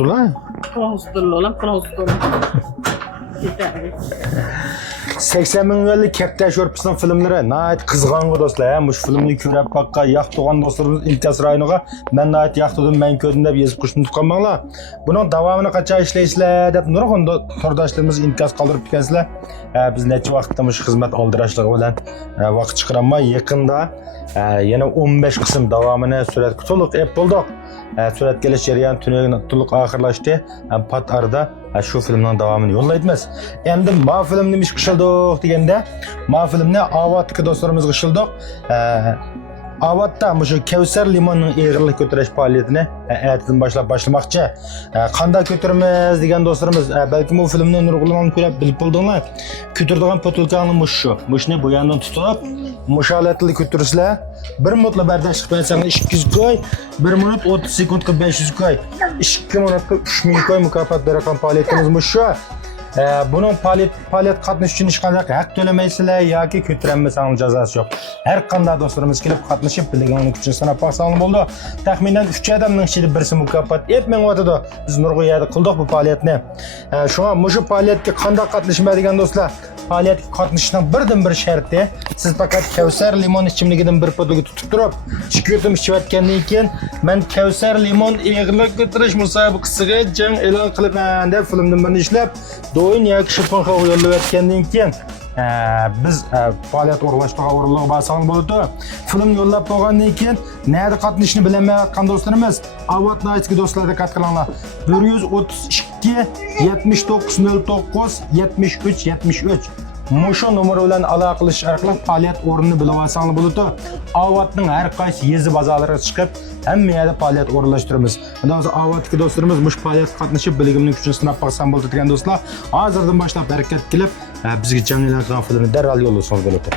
Ulan. Kılavuzdur, kılavuzdur. 80 ming yıllık Kektaş Örpüsü'nün filmleri nayet kızgan dostlar. Bu filmni ko'rib bakka yaqtıgan dostlarımız İlkas rayoniga men nayet yaqtıdım, men ko'rdim deb yezib qo'shib tutganmanglar. Buning davomini qachon ishlaysizlar deb nurg'un turdashlarimiz inkos qoldirib kelsizlar. Biz necha vaqtda mush xizmat oldirashligi bilan vaqt chiqaramay yaqinda yana 15 qism davomini suratga to'liq ep bo'ldik. Surat kelish jarayoni to'liq oxirlashdi. Pat arada şu filmning davomini yo'llaymiz. Endi ma filmni ish qildik deganda, ma filmni avatdagi do'stlarimiz qildik. Avatda şu Kevser limonning eg'irlik ko'tarish faoliyatini ertadan boshlamoqchi. Qanday ko'taramiz degan do'stlarimiz, balki bu filmni nurg'ullarni ko'rib bilib bo'ldinglar. Ko'taradigan potilkani mushu. Mushni bu yandan tutib, musholatli ko'tarisizlar. 1 minutla bardashlik bilan sana 200 koy, 1 minut 30 sekundga 500 koy, 2 minutga 3000 koy mukofot beradigan faoliyatimiz mushu. Bunun faaliyet qatnaşışı için hech qanday haq to'lamaysizlar yoki ko'taranmasangiz jazosi yo'q. Har qanday do'stlarimiz kelib qatnashib bilganlik uchun sanab baxsangiz bo'ldi. Taxminan 3 odamning ichida birisi mukofot etmang o'tadi. Biz nurg'un yerda qildik bu faoliyatni. Shunga mushu faoliyatga qanday qatnashmaydigan do'stlar, faoliyatga qatnashishning birdan-bir sharti siz faqat Kevser limon ichimligidan bir potiga tutib turib, 2 yudum ichayotgandan keyin men Kevser limon eg'irlik ko'tarish musobaqasiga jang e'lon qilaman deb filmdan birini ishlab do'yin yoki shipinga yo'llayotgandan keyin biz faoliyat o'rlashga o'rinliq bo'lsangiz bo'ladi. Film yo'llab bo'lgandan keyin nerede qatnashishni bilmayotgan do'stlarimiz, Avat Night'ga do'stlar diqqat qilinglar. 132 7909 73 73 Mushu nomer bilan aloqa qilish orqali faoliyat o'rnini bilib olsangiz bo'ladi. Avatning har qaysi yezi bozorlariga chiqib, hamma yerda faoliyat o'rinlashtiramiz. Bundan so'ng Avatdagi do'stlarimiz mush faoliyatga qatnashib, biligimning kuchini sinab ko'rsam bo'ladi degan do'stlar, hozirdan boshlab harakat qilib, bizga jangilar filmini darrol yo'llasangiz bo'ladi.